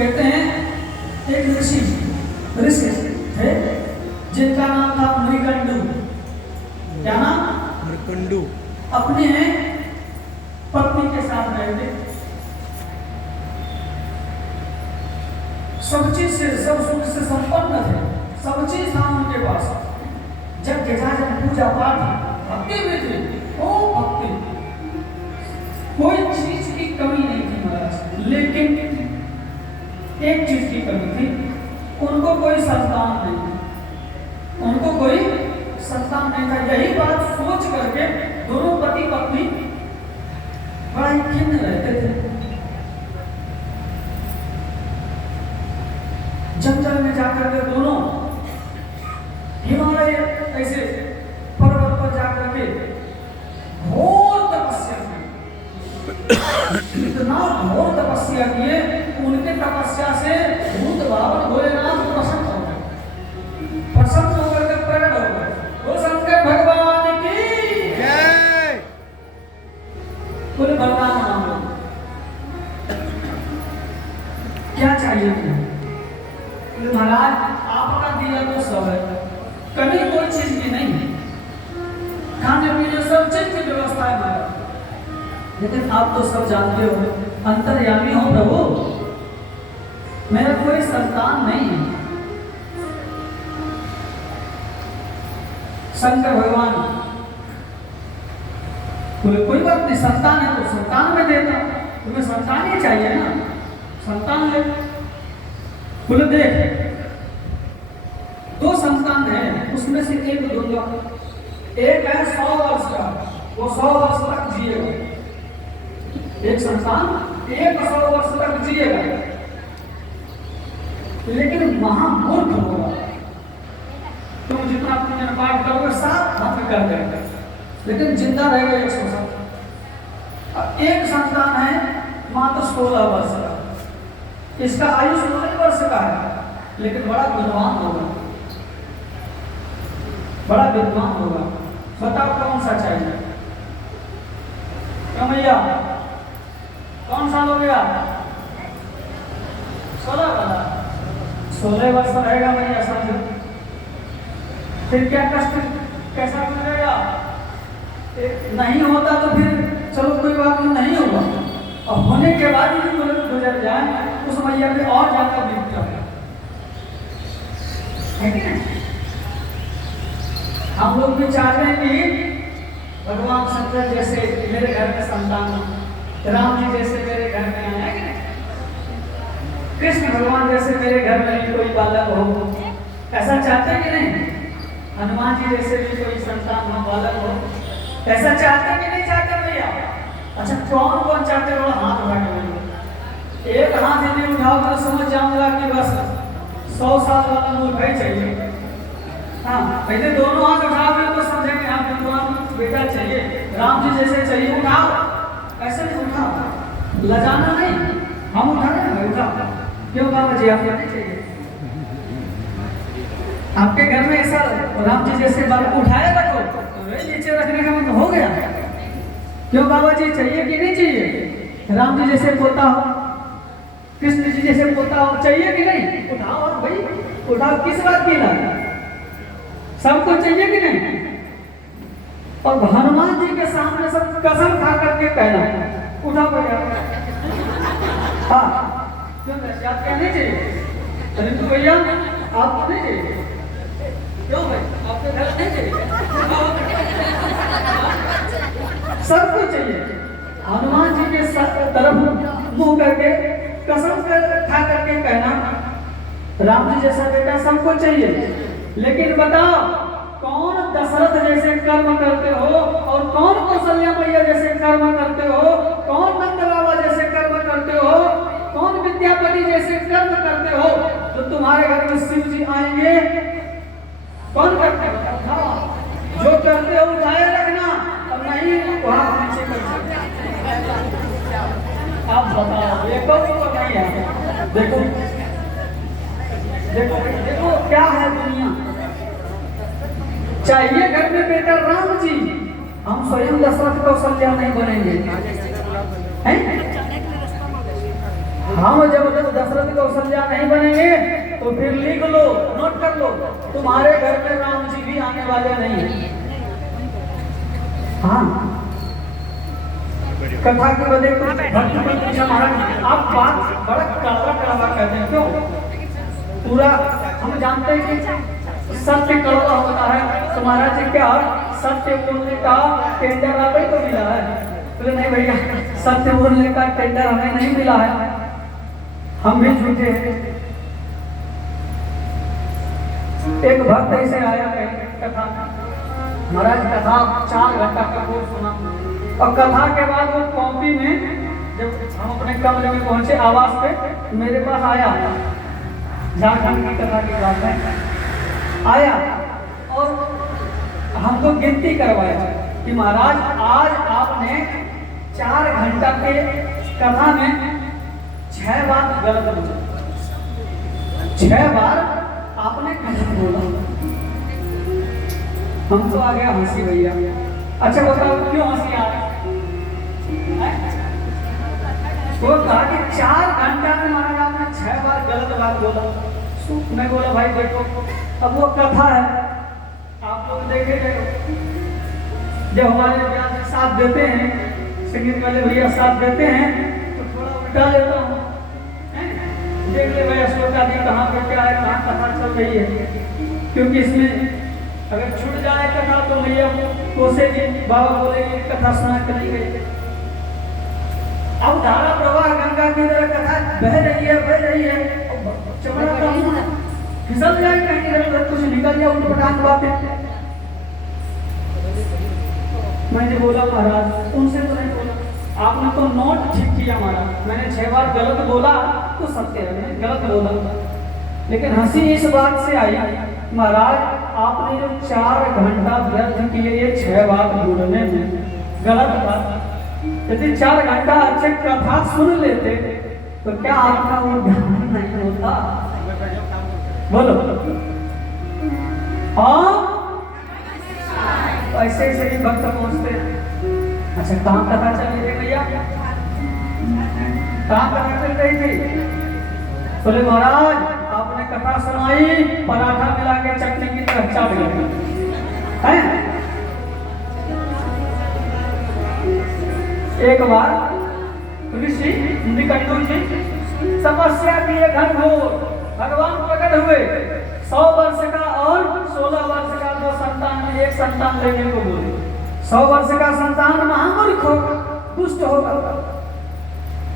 कहते हैं एक ऋषि थे जिनका नाम था मृकंडू। क्या नाम? मृकंडू। अपने पत्नी के साथ रहे थे, सब चीज से सब सुख से संपन्न थे, सब चीज था उनके पास। जब गजानन पूजा पाठ भक्ति में थे, ओ भक्ति, कोई चीज की कमी नहीं थी महाराज। लेकिन एक चीज की कमी थी, उनको कोई संतान नहीं था, उनको कोई संतान नहीं था। यही बात सोच करके दोनों पति पत्नी बड़ा ही खिन्न रहते थे। जंगल में जाकर के दोनों हिमालय ऐसे पर्वत पर जाकर के घोर तपस्या की, इतना घोर तपस्या किए, उनके तपस्या से भूत बाबा भोलेनाथ प्रसन्न हो गए, प्रसन्न होकर के प्रकट हो गए। वो शंकर भगवान की जय। बोले भगवान नाम लो, क्या चाहिए तुम्हें? बोले महाराज आपका दिया तो सब है, कभी कोई चीज की नहीं है, खाने पीने सब चीज की व्यवस्था है महाराज, लेकिन आप तो सब जानते हो, अंतर्यामी हो प्रभु, मेरा कोई संतान नहीं है। शंकर भगवान बोले कोई बात नहीं, संतान है तो संतान में देता, तुम्हें संतान ही चाहिए ना, संतान ले। बोले देख, दो संतान है, उसमें से एक दूंगा, एक है 100 वर्ष का, वो 100 वर्ष तक जिएगा, एक संतान एक 100 वर्ष तक जिएगा, लेकिन महामूर्ख होगा, तुम जितना पुण्य पाठ करोगे साथ भस्म कर देगा, लेकिन जिंदा रहेगा 100 साल। एक संतान है मात्र 16 वर्ष का, इसका आयु 16 वर्ष का है, लेकिन बड़ा गुणवान होगा, बड़ा विद्वान होगा। बताओ कौन सा चाहिए? क्या भैया, कौन सा हो गया? 16 वाला, 16 वर्ष रहेगा भैया, समझो। फिर क्या कष्ट कैसा मिलेगा? नहीं होता तो फिर चलो कोई बात नहीं होगा, और होने के बाद भी गुजर जाए, उस मैया में और ज्यादा बीतता है कि नहीं? हम लोग भी चाहते हैं कि भगवान शंकर जैसे मेरे घर में संतान हो, राम जी जैसे मेरे घर में आए, है कि नहीं? कृष्ण भगवान जैसे मेरे घर में कोई बालक हो, ऐसा चाहते हैं कि नहीं? हनुमान जी जैसे भी कोई संतान हो, बालक हो, ऐसा चाहते हैं कि नहीं चाहते भैया? अच्छा, कौन कौन चाहते हो? हाथ उठा के, एक हाथ यदि उठाओ तो समझ जाऊंगा कि बस 100 साल वाला मूर्ख ही चाहिए। हाँ, पहले दोनों हाथ उठाओगे तो समझेंगे हाँ विद्वान बेटा चाहिए, राम जी जैसे चाहिए, उठाओ। ऐसे नहीं उठाओ, लजाना नहीं, हम उठा रहे हैं, उठाओ। क्यों बाबा जी आपको नहीं चाहिए? आपके घर में ऐसा राम जी जैसे बालक उठाया रखो, नीचे रखने का मतलब हो गया। क्यों बाबा जी चाहिए कि नहीं चाहिए? राम जी जैसे पोता हो, कृष्ण जी जैसे पोता हो, चाहिए कि नहीं? उठाओ भाई, उठाओ, किस बात की ना, सबको चाहिए कि नहीं? और हनुमान जी के सामने सब कसम खा करके कहना, उठाओ भैया। हाँ, क्यों याद कहने चाहिए? अरे तो भैया आपको नहीं चाहिए? क्यों भाई, आपके घर नहीं चाहिए? सबको चाहिए। हनुमान जी के तरफ मुंह करके कसम खा करके कहना, राम जी जैसा बेटा सबको चाहिए, लेकिन बताओ कौन दशरथ जैसे कर्म करते हो, और कौन कौशल्या मैया जैसे कर्म करते हो, कौन नंद बाबा जैसे कर्म करते हो, कौन विद्यापति जैसे कर्म करते हो, जो तुम्हारे घर में शिव जी आएंगे? कौन करते हो? हाँ, जो करते हो उठाए रखना, और नहीं वहां पीछे कर सकते। आप बताओ, देखो तो नहीं है, देखो देखो देखो क्या है दुनिया। चाहिए घर में बेटा राम जी, हम स्वयं दशरथ कौशल्या नहीं बनेंगे, हैं? हम जब तक दशरथ कौशल्या नहीं बनेंगे तो फिर लिख लो, नोट कर लो, तुम्हारे घर में राम जी भी आने वाले नहीं। हाँ, कथा की वजह पूछा महाराज आप बात बड़ा कड़वा कड़वा कहते हैं, क्यों? पूरा हम जानते हैं कि सत्य कड़वा होता है, तो महाराज जी क्या सत्य बोलने का टेंडर आप ही को मिला है? बोले नहीं भैया, सत्य बोलने का टेंडर हमें नहीं मिला है, हम भी झूठे हैं। एक भक्त ऐसे आया कथा, महाराज कथा 4 घंटा का कोर्स सुना, और कथा के बाद वो कॉपी में, जब हम अपने कमरे में पहुंचे आवास पे, मेरे पास आया, झारखंड की कथा की बात है, आया और हमको गिनती करवाया कि महाराज आज आपने 4 घंटा के कथा में 6 बार गलत बोला, 6 बार आपने गलत बोला। हम तो आ गया हंसी भैया। अच्छा बताओ क्यों हंसी आ रही? वो कहा कि 4 घंटा में महाराज आपने 6 बार गलत बात बोला। मैं बोला भाई देखो, अब वो कथा है, आप लोग देखेंगे, जब हमारे व्यास साथ देते हैं, संगीत वाले भैया साथ देते हैं, तो थोड़ा उल्टा लेता हूँ, देख ले भाई अशोक आदि कहाँ पे क्या है, कहाँ कथा चल रही है, क्योंकि इसमें अगर छूट जाए कथा तो भैया कोसेगी, बाबा बोलेंगे कथा सुना कर नहीं गई। अब धारा प्रवाह गंगा की तरह कथा बह रही है, चमड़ा का मुंह फिसल जाए, कहीं इधर उधर कुछ निकल जाए, उठपटांग बातें। मैंने बोला महाराज उनसे तो नहीं बोला, आपने तो नोट ठीक किया महाराज, मैंने 6 बार गलत बोला तो सत्य है, मैंने गलत बोला, लेकिन हंसी इस बात से आई महाराज आपने जो 4 घंटा व्यर्थ किए ये 6 बात बोलने में, गलत बात। यदि 4 घंटा अच्छे कथा सुन लेते तो क्या आपका वो ध्यान नहीं होता? बोलो हाँ, ऐसे ऐसे ही भक्त पहुंचते हैं। अच्छा कहाँ कथा चल रही थी भैया, कहाँ कथा चल रही थी? बोले महाराज आपने कथा सुनाई, पराठा मिला के चटनी की तरह चाट गया है। एक बार ऋषि निकंदुर जी तपस्या किए घनघोर, भगवान प्रकट हुए, 100 वर्ष का और 16 वर्ष का 2 संतान में एक संतान लेने को बोले। 100 वर्ष का संतान महामूर्ख होगा, दुष्ट होगा,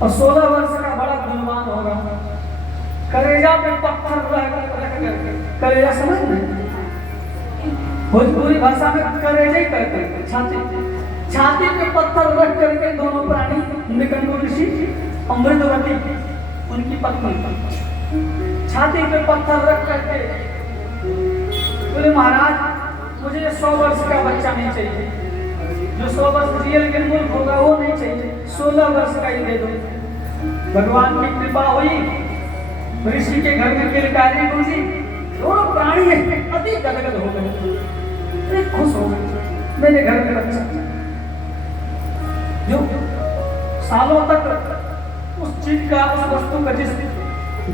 और 16 वर्ष का बड़ा गुणवान होगा। कलेजा पे पत्थर रख करके, कलेजा समझ में भोजपुरी भाषा में कलेजा ही कहते हैं, छाती पे पत्थर रख करके दोनों प्राणी निकंदुर ऋषि अमृतवती उनकी पत्नी छाती पे पत्थर रख करके बोले महाराज मुझे 100 वर्ष का बच्चा नहीं चाहिए, जो 100 वर्ष रियल गिरमुल्क होगा वो नहीं चाहिए, 16 वर्ष का ही दे दो। भगवान की कृपा हुई, ऋषि के घर में किलकारी गूंजी, दोनों प्राणी अति गदगद हो गए, खुश हो गए, मेरे घर में बच्चा। जो सालों तक उस चीज का, उस वस्तु का,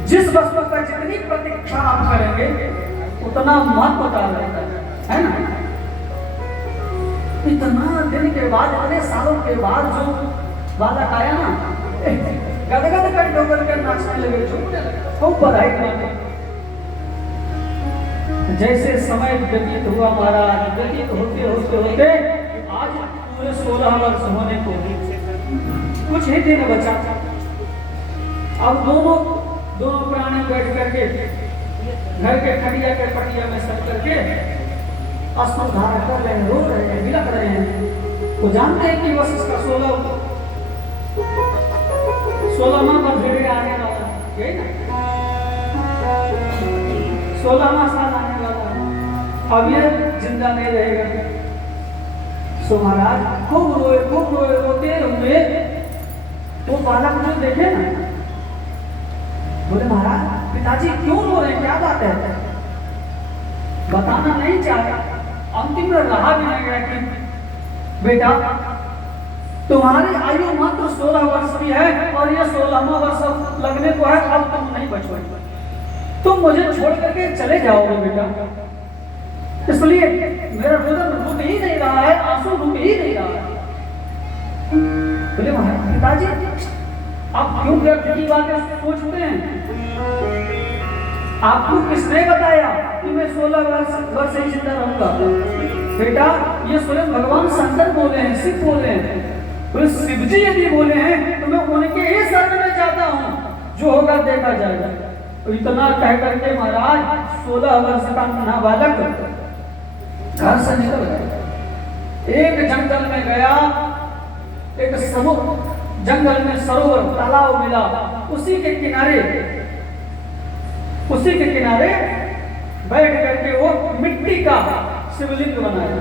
जिस वस्तु का जितनी प्रतीक्षा आप करेंगे उतना महत्व होता है ना। इतना दिन के बाद, इतने सालों के बाद जो बालक आया ना, गदगद कर डोकर के नाचने लगे, झूमने लगे, खूब बधाई मारने। जैसे समय व्यतीत हुआ महाराज, व्यतीत होते होते होते आज पूरे 16 वर्ष होने को कुछ ही दिन बचा। अब दोनों प्राणी बैठ करके घर के खटिया के पटिया में सट करके अश्रुधारा कर रहे हैं, रो रहे हैं, बिलख रहे हैं। वो जानते हैं कि वशिष्ठ का 16वां बर्थडे आने वाला है ना, 16वां साल आने वाला है, अब ये जिंदा नहीं रहेगा। सो महाराज खूब रोए, रोते हुए वो बालक जो देखे ना, बोले महाराज पिताजी क्यों रो रहे हैं, क्या बात है? बताना नहीं चाहता, अंतिम में रहा भी नहीं गया कि बेटा तुम्हारी आयु मात्र 16 वर्ष की है और ये 16वां वर्ष लगने को है, अब तुम नहीं बचोगे, तुम मुझे छोड़ करके चले जाओगे बेटा। इसलिए मेरा रुदन रुक ही नहीं रहा है, आंसू रुक ही नहीं रहा है। बोले महाराज पिताजी आप क्यों व्यर्थ की बातें सोचते हैं? आपको किसने बताया कि मैं 16 वर्ष ही जिंदा रहूंगा? बेटा ये स्वयं भगवान शंकर बोले हैं, शिव बोले हैं। तो शिव जी यदि बोले हैं तो मैं उनके ही शरण में जाता हूँ, जो होगा देखा जाएगा। तो इतना कह करके महाराज 16 वर्ष का नाबालक घर से निकल गया, एक जंगल में गया, एक समुद्र जंगल में सरोवर तालाब मिला, उसी के किनारे बैठ करके वो मिट्टी का शिवलिंग बनाया।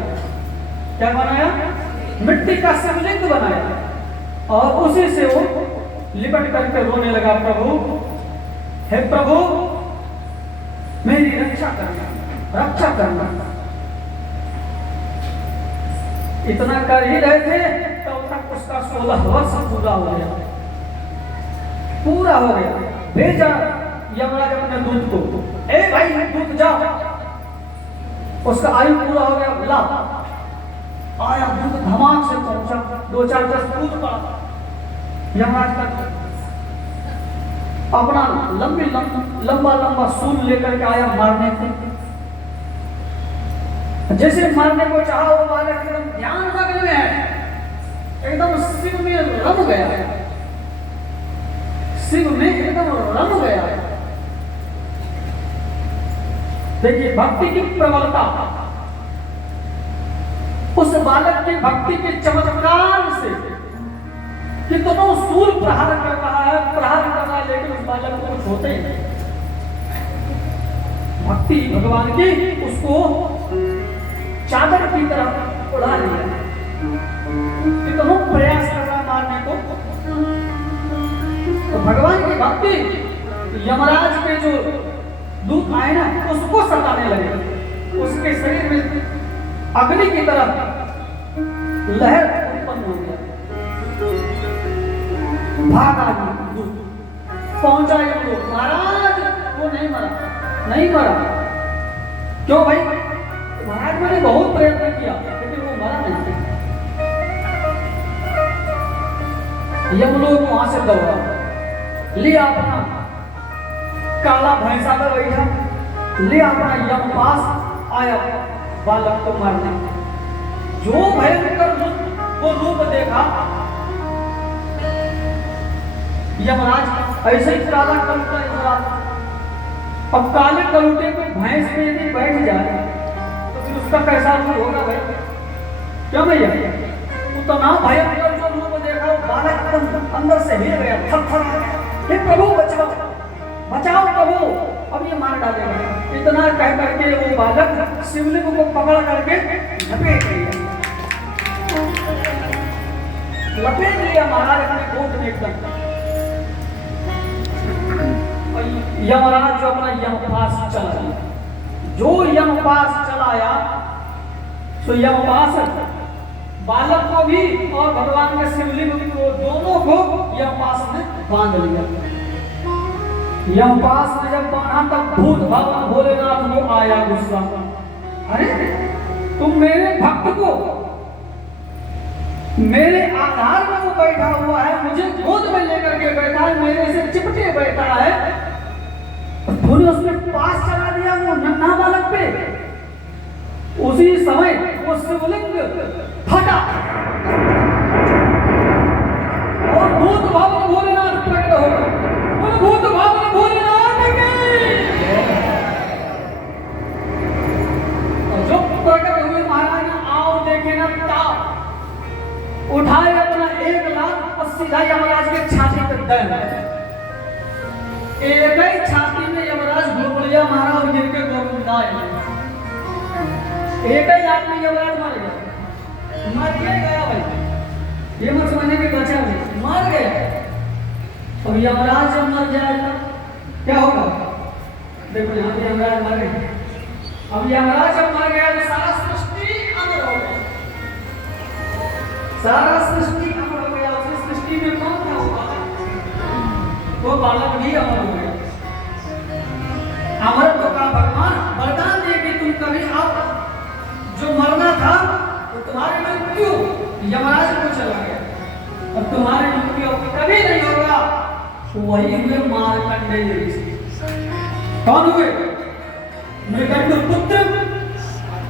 क्या बनाया? मिट्टी का शिवलिंग बनाया और उसी से वो लिपट करके रोने लगा, प्रभु हे प्रभु मेरी रक्षा करना। इतना कर ही रहे थे तब तक उसका 16 वर्ष पूरा हो गया। भेजा यमराज अपने दूत को, ए भाई दूत जाओ। उसका आयु पूरा हो गया, ला आया दूत धमाक से पहुंचा, 2-4 कूद पड़ा यमराज का, अपना लंबा सूल लेकर के आया मारने को। जैसे मारने को चाहा वो बालक एकदम ध्यान मग्न में है, एकदम शिव में रम गया, शिव में एकदम रम गया। देखिए भक्ति की प्रबलता, उस बालक की भक्ति के चमत्कार से कितनों सूल प्रहार कर रहा है, लेकिन उस बालक को कुछ होते ही नहीं। भक्ति भगवान की उसको चादर की तरह उड़ा लिया, कितनों प्रयास कर रहा मारने को। तो भगवान की भक्ति यमराज के जो दूत आए ना उसको सताने लगे, उसके शरीर में अग्नि की तरह लहर उत्पन्न हो गया। भागा दूत, पहुंचा यमलोक, महाराज वो नहीं मरा। क्यों भाई? महाराज मैंने बहुत प्रयत्न किया लेकिन वो मरा नहीं। यमलोक वहां से दौड़ा, लिया अपना काला भैंसा का बैठा, लिया अपना यम पास आया बालक को मारने। जो भयंकर वो रूप देखा यमराज, ऐसे ही काला कलूटा यमराज। अब काले कलूटे को भैंस में यदि बैठ जाए तो फिर उसका कैसा रूप होगा भाई? क्या भैया? उतना भयंकर जो रूप देखा वो बालक अंदर से हिल गया, थरथरा गया, हे प्रभु बचाओ प्रभु, अब ये मार डालेगा। इतना कह करके वो बालक शिवलिंग को पकड़ करके लपेट लिया महाराज अपने कोट में एकदम। यमराज जो अपना यमपास चला गया, जो यमपास चलाया तो यमपास बालक को भी और भगवान के शिवलिंग को, दोनों को यमपास में बांध लिया। यमपास में जब बांधा तब भूत भगवान भोलेनाथ को आया गुस्सा, अरे तुम मेरे भक्त को, मेरे आधार में वो बैठा हुआ है, मुझे गोद में लेकर के बैठा है, मेरे से चिपटे बैठा है, तूने उसमें पास चला दिया वो नन्हा बालक पे। उसी समय वो शिवलिंग फटा और भूत भगवान भोलेनाथ प्रकट हो गए। भूत भगवान भोलेनाथ जो प्रकट हुए महाराज ने आओ देखे ना ताप उठाए अपना 1 लाख और सीधा यमराज के छाती पर दे। एक ही छाती में यमराज घुड़मुड़िया मारा और गिर के गोविंदा। एक ही आदमी यमराज मर गया भाई, ये मत समझने के बचा नहीं, मर गया। और यमराज जब मर जाएगा क्या होगा? देखो यहाँ पे यमराज मर गए। अब यमराज जब मर गया तो सारा सृष्टि अमर हो गई, सारा सृष्टि अमर वो बालक भी अमर हुए। अमरत्व का भगवान वरदान दे कि तुम कभी आप जो मरना था तो तुम्हारी मृत्यु यमराज को चला गया और तुम्हारी मृत्यु कभी नहीं होगा। तो वही हुए मार्कंडेय ऋषि। कौन हुए? मृगंड पुत्र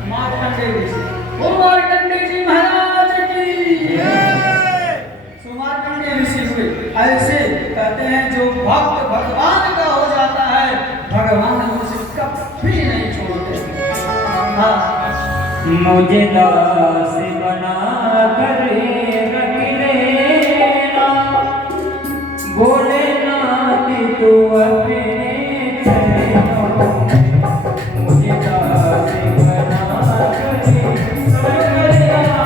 मार्कंडेय ऋषि। वो मार्कंडेय जी महाराज की सुमार्कंडेय ऋषि हुए। ऐसे कहते हैं जो भक्त भगवान का हो जाता है भगवान उसे कभी नहीं छोड़ते। हाँ। मुझे दास बना कर रख लेना, भोलेनाथ तू अपने चरणों में। मुझे दास बना कर रख लेना,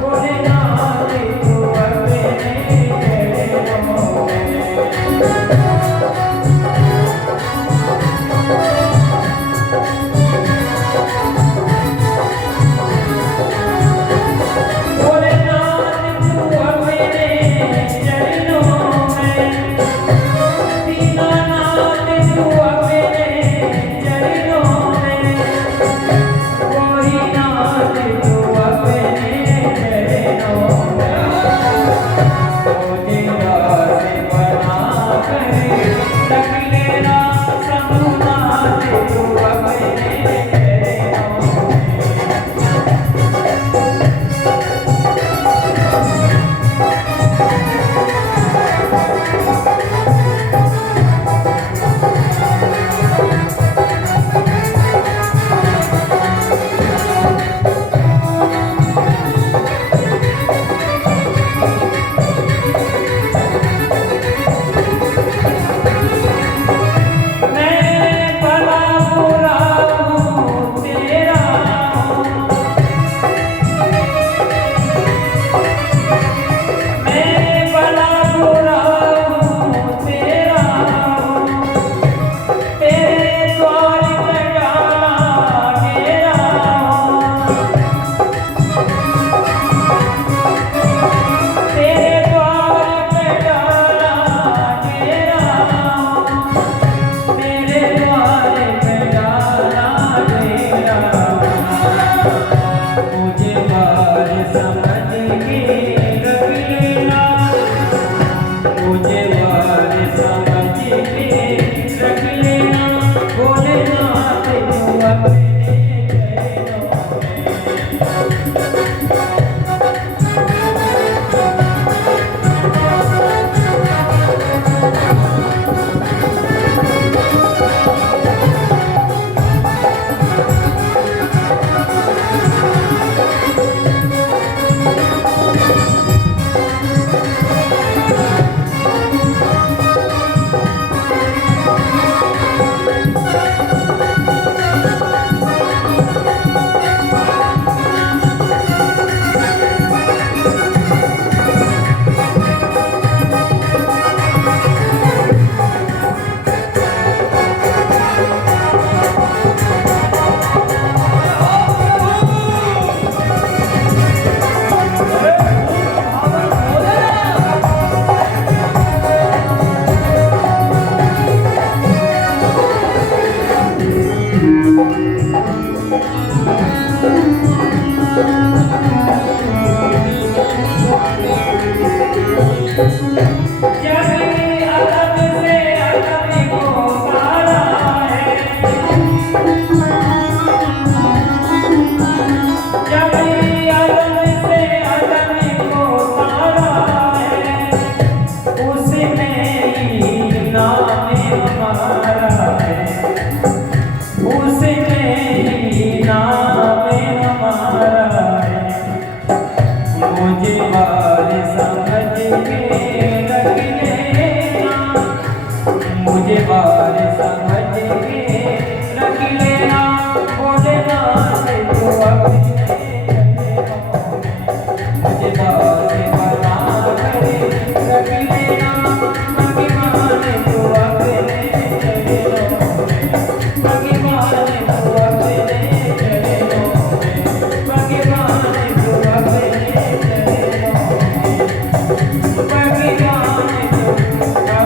भोलेनाथ तू अपने चरणों में।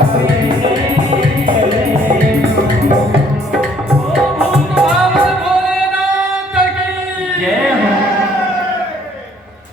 Bhagwan जय हो